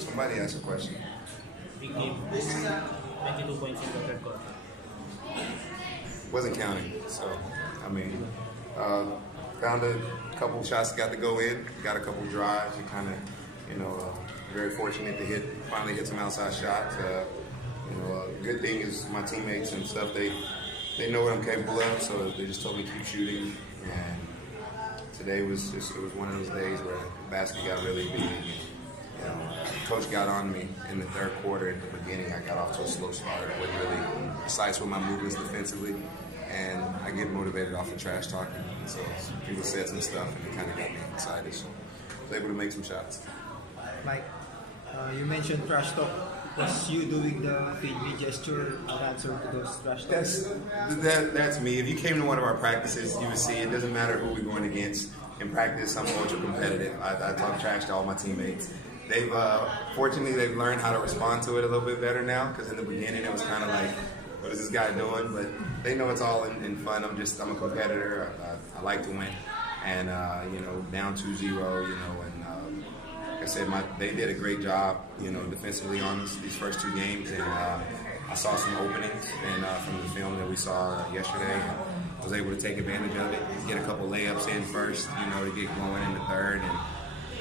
Somebody asked a question. Big game. 22 points in the third quarter. Wasn't counting, so I mean, found a couple shots that got to go in, got a couple drives, and kind of, you know, very fortunate to finally hit some outside shots. You know, good thing is my teammates and stuff, they know what I'm capable of, so they just told me keep shooting. And today it was one of those days where the basket got really big. You know, coach got on me in the third quarter. At the beginning, I got off to a slow start. I wasn't really precise with my movements defensively, and I get motivated off of trash talking. So people said some stuff, and it kind of got me excited. So I was able to make some shots. Mike, you mentioned trash talk. Was you doing the feed me gesture in answer to those trash talks? That's me. If you came to one of our practices, you would see it doesn't matter who we're going against. In practice, I'm ultra competitive. I talk trash to all my teammates. Fortunately, they've learned how to respond to it a little bit better now, because in the beginning it was kind of like, what is this guy doing? But they know it's all in fun. I'm a competitor. I like to win. And, you know, down 2-0, you know, and like I said, they did a great job, you know, defensively on these first two games. And I saw some openings from the film that we saw yesterday, and was able to take advantage of it, get a couple layups in first, you know, to get going in the third. And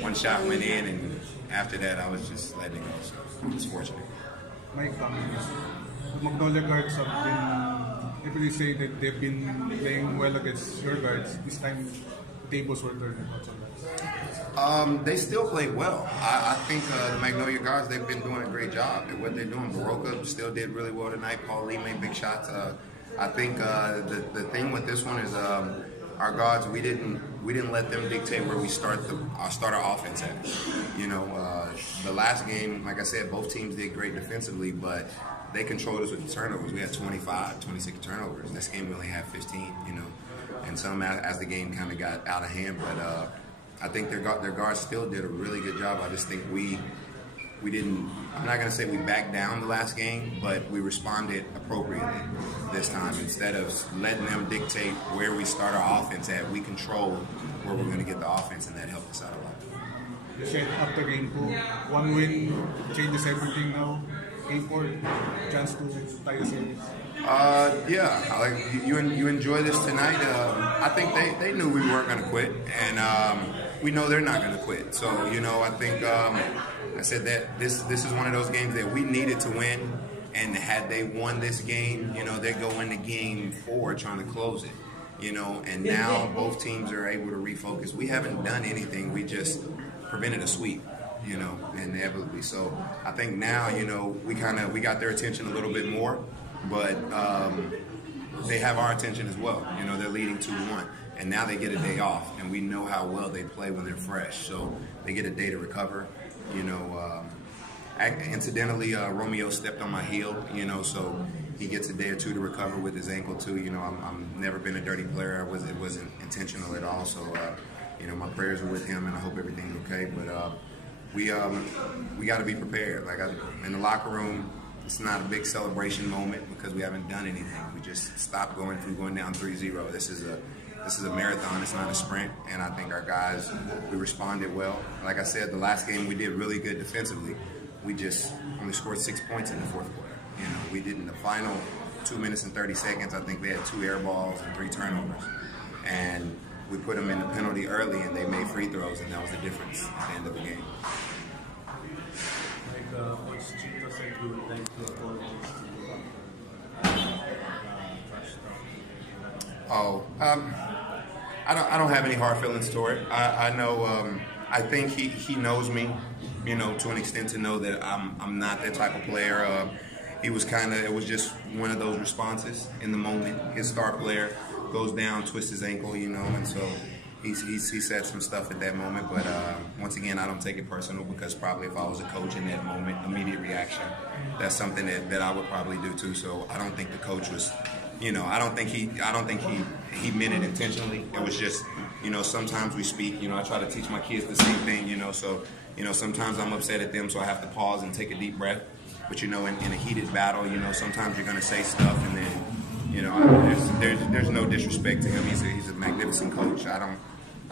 one shot went in, and after that, I was just letting it go. So I was fortunate. Mike, the Magnolia guards have been, people say that they've been playing well against your guards. This time, tables were turned. They still played well. I think the Magnolia guards, they've been doing a great job at what they're doing. Baroka still did really well tonight. Paul Lee made big shots. I think the thing with this one is our guards, we didn't let them dictate where we start our offense at. You know, the last game, like I said, both teams did great defensively, but they controlled us with the turnovers. We had 25, 26 turnovers. This game we only had 15, you know, and some as the game kind of got out of hand. But I think their guards still did a really good job. I just think we didn't, I'm not going to say we backed down the last game, but we responded appropriately this time. Instead of letting them dictate where we start our offense at, we controlled where we're going to get the offense, and that helped us out a lot. You said after game 2, one win changes everything now. Game 4, chance to tie the series. Yeah, like you enjoy this tonight. I think they knew we weren't going to quit, and we know they're not going to quit. So, you know, I think I said that this is one of those games that we needed to win, and had they won this game, you know, they go into game 4 trying to close it, you know, and now both teams are able to refocus. We haven't done anything. We just prevented a sweep, you know, inevitably. So I think now, you know, we got their attention a little bit more, but they have our attention as well. You know, they're leading 2-1, and now they get a day off, and we know how well they play when they're fresh. So they get a day to recover. You know, incidentally, Romeo stepped on my heel, you know, so he gets a day or two to recover with his ankle too. You know, I'm never been a dirty player. It wasn't intentional at all. So, you know, my prayers are with him, and I hope everything's okay. But we got to be prepared. Like in the locker room, it's not a big celebration moment because we haven't done anything. We just stopped going down 3-0. This is a marathon, it's not a sprint, and I think our guys, we responded well. Like I said, the last game we did really good defensively. We just only scored 6 points in the fourth quarter. You know, we did in the final 2 minutes and 30 seconds, I think they had 2 air balls and 3 turnovers. And we put them in the penalty early, and they made free throws, and that was the difference at the end of the game. Coach Chito said we would like to apologize to I don't have any hard feelings toward it. I know. I think he knows me, you know, to an extent to know that I'm not that type of player. It was just one of those responses in the moment. His star player goes down, twists his ankle, you know, and so he said some stuff at that moment. But once again, I don't take it personal, because probably if I was a coach in that moment, immediate reaction, that's something that I would probably do too. So I don't think the coach was, you know, I don't think he meant it intentionally. It was just, you know, sometimes we speak, you know, I try to teach my kids the same thing, you know, so, you know, sometimes I'm upset at them, so I have to pause and take a deep breath. But, you know, in a heated battle, you know, sometimes you're going to say stuff, and then, you know, there's no disrespect to him. He's a magnificent coach. I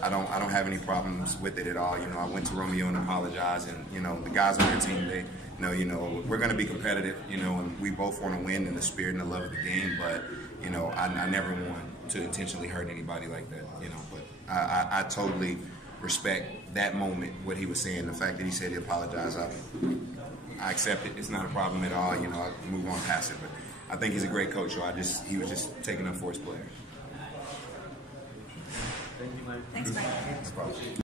I don't have any problems with it at all. You know, I went to Romeo and apologized, and you know, the guys on their team, they know, you know, we're going to be competitive, you know, and we both want to win in the spirit and the love of the game. But you know, I never want to intentionally hurt anybody like that. You know, but I totally respect that moment, what he was saying, the fact that he said he apologized. I accept it. It's not a problem at all. You know, I move on past it. But I think he's a great coach. So he was just taking up for his players. Thanks, Mike.